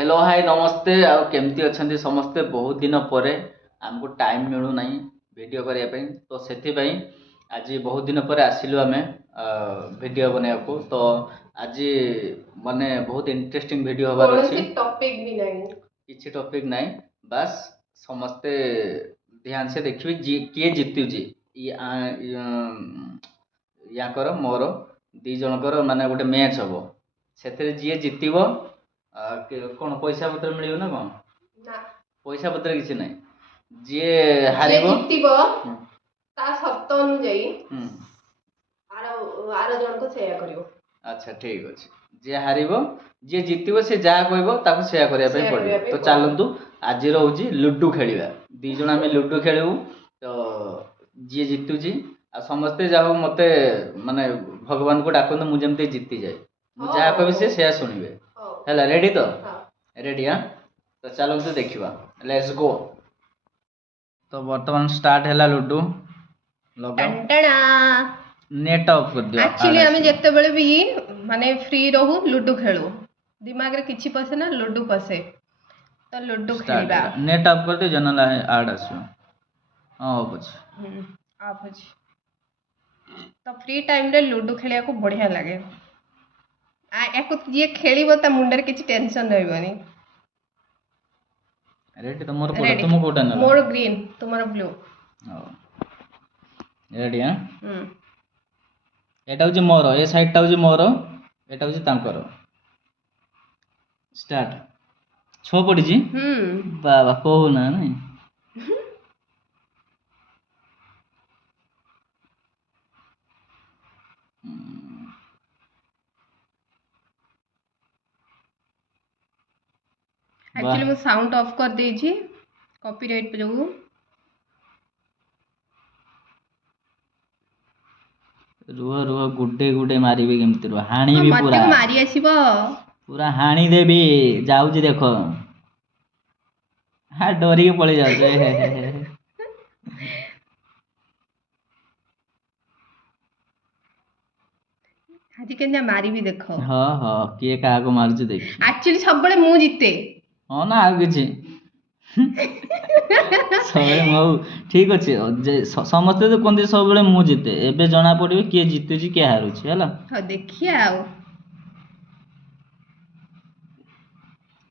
Hello hi नमस्ते आउ केमती अच्छा समस्ते बहुत दिन पर आमको टाइम मिलू ना वीडियो करने तो से आज बहुत दिन पर आसिलु आम वीडियो बनाया तो आज माने बहुत इंटरेस्टिंग वीडियो हबार अच्छी टॉपिक भी नहीं किसी टॉपिक नहीं बस समस्ते ध्यान से देखिए किए जीतुची याकर मोर दी जनकर माने गोटे मैच हम से जी जीतब कौन पैसा पत्र मिल ना कौन ना पैसा पत्र किसी ना जी हार हारिबो ता शर्त अनुଯାयी आर जन को सेया करियो। अच्छा ठीक अच्छे जी हारिबो जी जीतब से जहाँ कहब सेया करने पड़ो तो चलतु आज रोज लुडु खेलिया दी जन आम लुडु खेलू तो जी जीतुची आ समस्ते जाओ मत माने भगवान को डाकते मुझे जीति जाए मुझे जहाँ कह से शुणे है रेडी तो रेडी हाँ तो चलते देखा लेट्स गो तो बर्तमान स्टार्ट है लुडु नेट ऑफ कर दियो एक्चुअली हमें जिते बड़े भी माने फ्री रहू लुडु खेलू दिमाग रे किछि पसे ना लुडु पसे तो लुडु खेलबा नेट ऑफ कर दियो जनरल ऐड आसो हां बुझ आप बुझ तो फ्री टाइम रे लुडु खेलिया को बढ़िया लागे याको जी खेल मुंडे किसी टेंशन रही रेडी तो मोर कोड तुम कोड ना मोर ग्रीन तुम्हारा ब्लू रेडी हां एटा होची मोर ए साइड टा होची मोर एटा होची तांकर स्टार्ट छो पड़ी जी बाबा कहू ना नहीं एक्चुअली मैं साउंड ऑफ कर दे छी कॉपीराइट पे जो रुह रुह गुड्डे गुड्डे मारिबे केमति रुह हाणी भी पूरा मारी आसीबो पूरा हाणी देबी जाऊ जी देखो हां डरी के पळे जाऊ आज केना मारी भी देखो हां हां के काहा को मारु छी देख एक्चुअली सब बळे मु जीते हां ना आ किछि सबले मो ठीक अच्छे समस्ते तो कहते सब बेले मु जीते एबे जना पड़िबे किए जीतुची किए हारुची हैला हां देखिया आ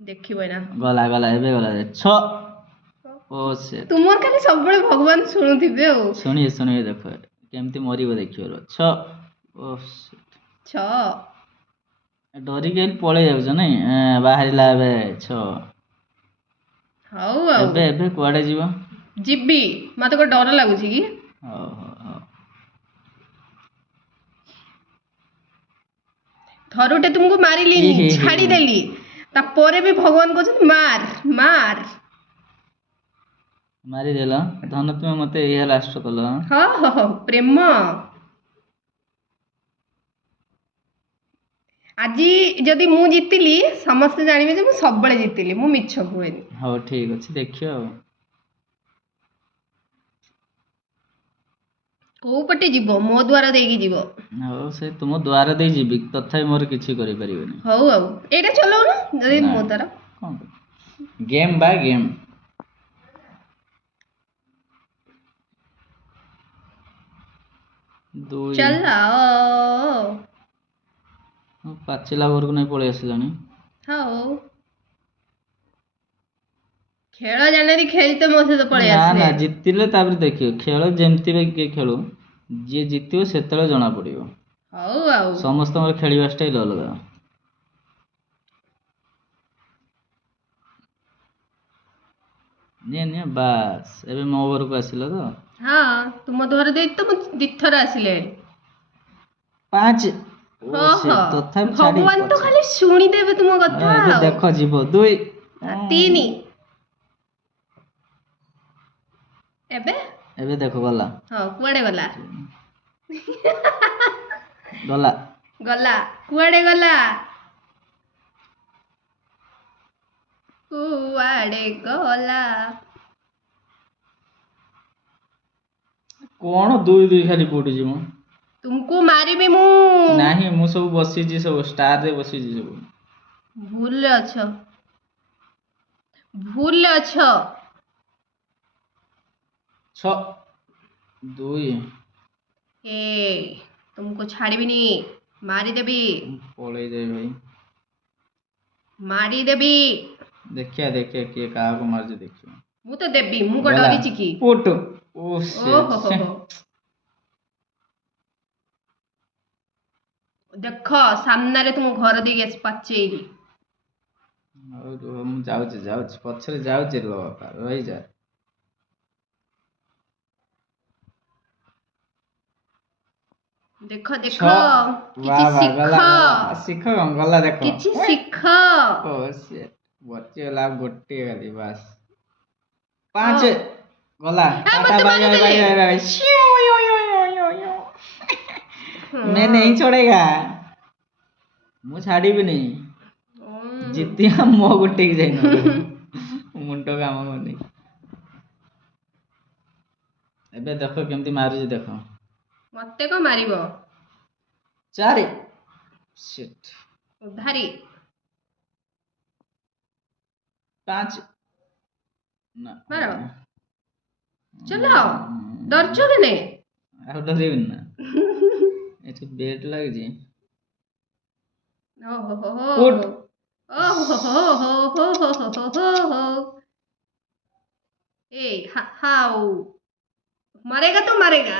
देखिबो ना गला गला एबे गला 6 ओ से तुमर खाली सब बेले भगवान सुनुथिबे ओ सुनिए देखो केमती मरिबो देखियो 6 ओ 6 डरी के पळे जाउ नै बाहरिला एबे 6 हाउ आ एबे कुआडे जीवो जिब्बी मते को डर लागु छी की थरुटे तुमको मारिली छाड़ी देली ता परे भी भगवान को मार मार मारी देला धन तुम मते ये लास्ट कलो हां प्रेम आज जदि मु जीतिली समस्त जानिबे जे मु सब बळे जीतिली मु मिछ कुएनी हो ठीक अछि देखियो को पटे जीवो मो द्वारा देगी जीवो हो से तुम द्वारा दे जीबी तथाय मोर किछि करि परिबेनी हो एटा चलो ना जदि मो द्वारा कोन गेम बाय गेम चलाओ पाचिला घर को नहीं पळे आसिलानी हां खेल जाने दी खेलते मो से तो पळे आसे ना जितिले तापर देखियो खेल जेमति बे के खेलु जे जितियो सेतले जणा पड़ियो हां समस्त हमर खेलिबा स्टाइल अलग ने बस एबे मो घर को आसिला तो हां तुम द्वारा दे तो दिथर आसिले 5 भगवान तो खाली शुणी देबे तुम कथा देखो जीवो 2 3 एबे देखो गला हां कुआडे गला गला गला कुआडे गला कोन 2 खाली पड़ी जी मो तुमको मारिबे मु नाही मु सब बसी जी सब स्टार रे बसी जी सब भूल रे अच्छा ଭୁଲ ଅଛ। 6 2 ଏ ତୁମକୁ ଛାଡ଼ିବିନି, ମାରିଦେବି ପଳେଇ ଯାଏ ଭାଇ। ମାରିଦେବି। ଦେଖିଆ ଦେଖିଆ କିଏ କାହାକୁ ମାରୁଛି ଦେଖିବା। ମୁଁ ତ ଦେବି, ମୁଁ କଣ ଗଲା ଡରିଛି କି? ପୁଟ ଓ ଓହୋ shit, ହୋ shit। ହୋ। ଦେଖ ସାମ୍ନାରେ ତୁମ ଘର ଦେଇକି ଆସି ପାଚେଇବି। ହଉ ରୁହ ମୁଁ ଯାଉଛି ଯାଉଛି ପଛରେ ଯାଉଛି ରୁହ ବାପା ରହିଯା। ଦେଖ ଦେଖ ଛଅ କିଛି ବା ଶିଖ, ଗଲା ଗଲା ଶିଖ କଣ ଗଲା ଦେଖ। କିଛି ଶିଖ। ଓ shit, ବଚିଗଲା ଆଉ ଗୋଟିଏ ଗାଲି ବାସ୍। ଓ 5 ଗଲା ଟାଟା ମତେ ବାଇ ବାଇ ବାଇ ମାରିଦେଲେ। ବାଇ मैं नहीं छोड़ेगा, ମୁଁ ଛାଡ଼ିବିନି। ଜିତିବା ମୋ ଗୋଟେ କି ଯାଇନ ମୁଣ୍ଡ କାମ କରୁନି। ଏବେ ଦେଖ କେମିତି ମାରୁଛି ଦେଖ। ମତେ କଣ ମାରିବ? 4 shit, ଉଧାରି 5 ନା ମାର। ହବନି। ଚଲ ଡରଛ କି ନାଇଁ? ଆଉ ଡରିବିନି ନା ଏଠି ବେଟ୍ ଲାଗିଛି। ଓହୋ ହୋ ହୋ ପୁଟ୍ ଓହୋ ହୋ ହୋ ହୋ ହୋ ହୋ ହୋ ହୋ ହୋ। ए हाउ मरेगा तो मरेगा,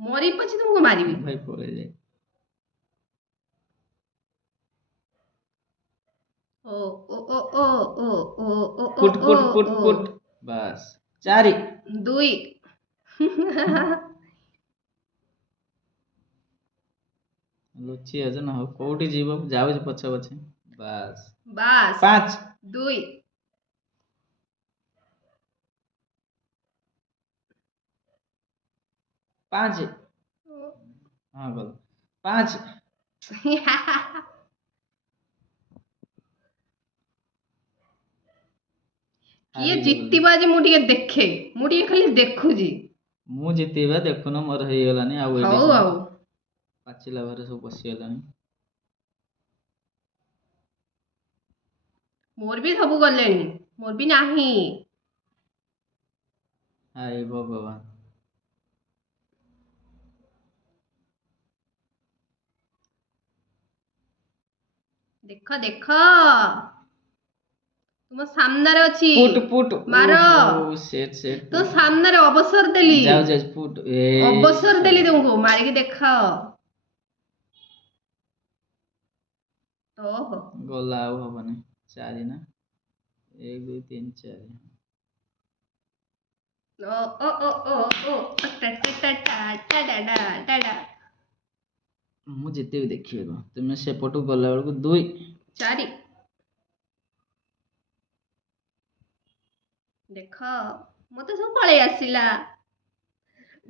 मरी पछी तुमको मारिबी। भाई पड़े जाए। ओ ओ ओ ओ ओ ओ ओ पुट ओ पुट पुट ओ पुट बस 4 दुई। ଲୁଚି ଅଛି ନା ହଉ କୋଉଠି ଯିବ ଯାଉଛି ପଛେ ପଛେ ବାସ୍। बास 5 दुई 5 ହଁ ଗଲ 5 କିଏ ଜିତିବ ଆଜି ମୁଁ ଟିକେ ଦେଖେ, ମୁଁ ଟିକେ ଖାଲି ଦେଖୁଛି। ମୁଁ ଜିତିବା ଦେଖୁନ ମୋର ହେଇଗଲାନି ଆଉ ହଉ ଏଡିସନ ଆଉ ପାଚିଲା ଘରେ ସବୁ ପଶିଗଲାଣି। ମୋର ବି ସବୁ ଗଲେଣି, ମୋର ବି ନାହିଁ। ହାय ଭଗବାନ। ଦେଖ ଦେଖ ତୁମ ସାମ୍ନାରେ ଅଛି, ପୁଟ ପୁଟ ମାର। ଓହୋ ସେଟ୍ ସେଟ୍ ତ ସାମ୍ନାରେ ଅବସର ଦେଲି, ଯାଉ ଯାଉ ପୁଟ ଏ ଅବସର ଦେଲି ତୁମକୁ, ମାରିକି ଦେଖାଅ। ଓହୋ ଗଲା ଆଉ ହବନି। 4 ନା 1 2 3 4 ଓ ଓ ଓ ଓ ଓ ଟା ଟା ଟା ଟା ଟା ଡା ଡା ଡା ଡା। ମୁଁ ଜିତିବି ଦେଖିବାକୁ। ତୁମେ ସେପଟକୁ ଗଲା ବେଳକୁ 2 ଚାରି। ଦେଖ ମତେ ସବୁ ପଳେଇ ଆସିଲା,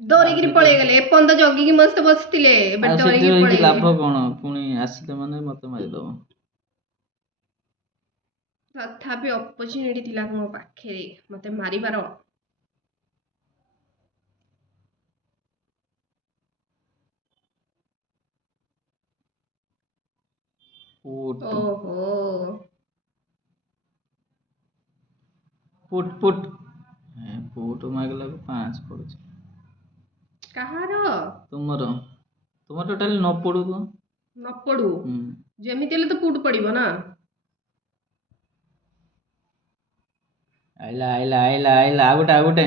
ଡରିକିରି ସେଠି ପଳେଇ ଗଲେ। ଏପର୍ଯ୍ୟନ୍ତ ଜଗିକି ମସ୍ତ ବସିଥିଲେ, ଏବେ ଆଉ ସେଠି ଡରିକି ରହିକି ପଳେଇଲେ। ଲାଭ କଣ ପୁଣି ଆସିଲେ ମାନେ ମତେ ମାରିଦବ। ତଥାପି ଅପରଚ୍ୟୁନିଟି ଥିଲା ତୁମ ପାଖରେ ମତେ ମାରିବାର। ପୁଟ ଓହୋ ପୁଟ ପୁଟ ପୁଟ ମାଗିଲାକୁ 5 ପଡୁଛି। କାହାର? ତୁମର ଟୋଟାଲି ନ ପଡୁ ତ। ନ ପଡୁ, ଯେମିତି ହେଲେ ତ ପୁଟ ପଡିବ ନା। ଆଇଲା ଆଇଲା ଆଇଲା ଆଇଲା ଆଉ ଗୋଟେ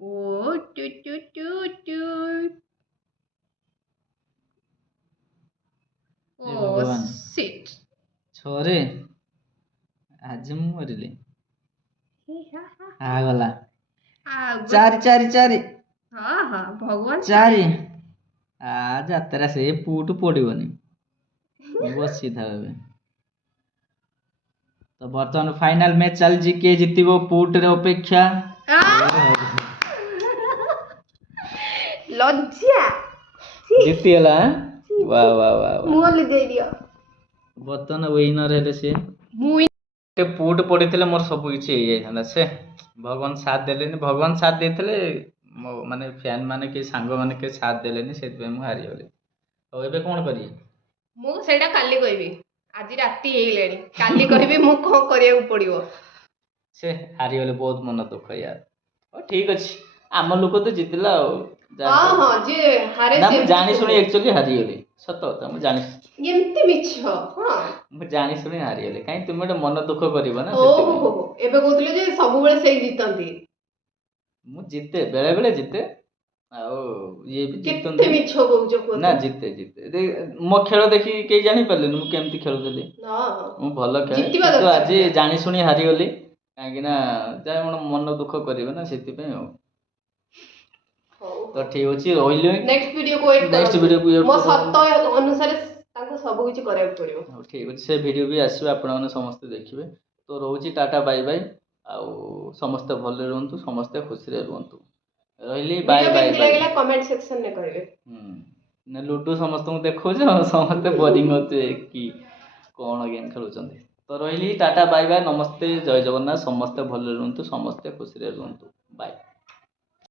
ଓ ଟୁ ଟୁ ଟୁ ଟୁ। ଏ ଓ ଭଗବାନ। ସିଟ୍। 6 ଆଜି ମୁଁ ମରିଲି। ଗଲା ଆଉ 4 4 4 ହଁ ହଁ ଭଗବାନ 4 ଯାତ୍ରା ସେ ପୁଟ ପଡିବନି ବସିଥାଉ ଏବେ। ତ ବର୍ତ୍ତମାନ ଫାଇନାଲ ମ୍ୟାଚ୍ ଚାଲିଛି, କିଏ ଜିତିବ ପୁଟରେ ଅପେକ୍ଷା। ଲଜ୍ଜା ଜିତିଗଲା ବା ବା ବା ମୁହଁ ଲଗେଇ ଦିଅ। ବର୍ତ୍ତମାନ ୱିନର ହେଲେ ସିଏ। ମୁଁ ଗୋଟେ ପୁଟ ପଡିଥିଲେ ମୋର ସବୁ କିଛି ହେଇଯାଇଥାନ୍ତା। ସେ ଭଗବାନ ସାଥ ଦେଲେନି, ଭଗବାନ ସାଥ ଦେଇଥିଲେ ମୋ ମାନେ ଫ୍ୟାନ ମାନେ କି ସାଙ୍ଗ ମାନେ କେହି ସାଥ ଦେଲେନି, ସେଥିପାଇଁ ମୁଁ ହାରିଗଲି। ଆଉ ଏବେ କଣ କରିବି? ମୁଁ ସେଇଟା କାଲି କହିବି, ଆଜି ରାତି ହେଇଗଲାଣି କାଲି କହିବି ମୁଁ କଣ କରିବାକୁ ପଡିବ। ସେ ହାରିଗଲେ ବହୁତ ମନ ଦୁଃଖ ୟାର। ହଉ ଠିକ ଅଛି, ଆମ ଲୋକ ତ ଜିତିଲା ଆଉ। ଯାହା ହଁ କହିବ। ହଁ ଯିଏ ହାରେ ନା ସେ ମୁଁ ଜାଣି ଶୁଣି ଆକ୍ଚୁଆଲି ହାରିଗଲି, ସତ କଥା ମୁଁ ଜାଣି ଏମିତି ମିଛ। ହଁ ମୁଁ ଜାଣି ଶୁଣି ହାରିଗଲି, କାହିଁକି ତୁମେ ଗୋଟେ ମନ ଦୁଃଖ କରିବ ନା ହଉ ସେଥିପାଇଁ। ହଉ ହଉ ଏବେ କହୁଥିଲେ ଯେ ସବୁବେଳେ ସେଇ ଜିତନ୍ତି। ମୁଁ ଜିତେ, ବେଳେ ବେଳେ ଜିତେ, ଆଉ ଇଏ ବି କେତେ ଜିତନ୍ତି। ମିଛ କହୁଛ କୁହ ନା ତ। ଜିତେ ଜିତେ ମୋ ଖେଳ ଦେଖି କେହି ଜାଣିପାରିଲେନି ମୁଁ କେମିତି ଖେଳୁଥିଲି। ହଁ ମୁଁ ଭଲ ଖେଳେ, ଜିତିବା କିନ୍ତୁ ଦରକାର ଆଜି ଥିଲା। ଜାଣି ଶୁଣି ହାରିଗଲି, କାହିଁକି ନା ଯାହା ମୋର ମନ ଦୁଃଖ କରିବେ ନା ସେଥିପାଇଁ ଆଉ। ହଉ ତ ଠିକ ଅଛି, ରହିଲି। ନେକ୍ସଟ ଭିଡିଓକୁ ୱେଟ୍ ନେକ୍ସଟ କରନ୍ତୁ। ଭିଡ଼ିଓକୁ ୱେଟ୍ ମୋ କର। ସର୍ତ୍ତ ଅନୁସାରେ ତାଙ୍କୁ ସବୁ କିଛି କରିବାକୁ ପଡିବ। ହଉ ଠିକ ଅଛି, ସେ ଭିଡ଼ିଓ ବି ଆସିବ, ଆପଣମାନେ ସମସ୍ତେ ଦେଖିବେ। ତ ରହୁଛି, ଟାଟା ବାଇ ବାଇ। ଆଉ ସମସ୍ତେ ଭଲରେ ରୁହନ୍ତୁ, ସମସ୍ତେ ଖୁସିରେ ରୁହନ୍ତୁ। ରହିଲି, ବାଏ ଭିଡିଓ ବାଏ କେମିତି ବାଏ। ଲାଗିଲା କମେଣ୍ଟ ସେକ୍ସନରେ କହିବେ। ନା ଲୁଡୁ ସମସ୍ତଙ୍କୁ ଦେଖାଉଛି, ସମସ୍ତେ ବୋରିଂ ହଉଥିବେ କି କ'ଣ ଗେମ୍ ଖେଳୁଛନ୍ତି। ତ ରହିଲି, ଟାଟା ବାଇ ବାଇ, ନମସ୍ତେ, ଜୟ ଜଗନ୍ନାଥ। ସମସ୍ତେ ଭଲରେ ରୁହନ୍ତୁ, ସମସ୍ତେ ଖୁସିରେ ରୁହନ୍ତୁ, ବାଏ।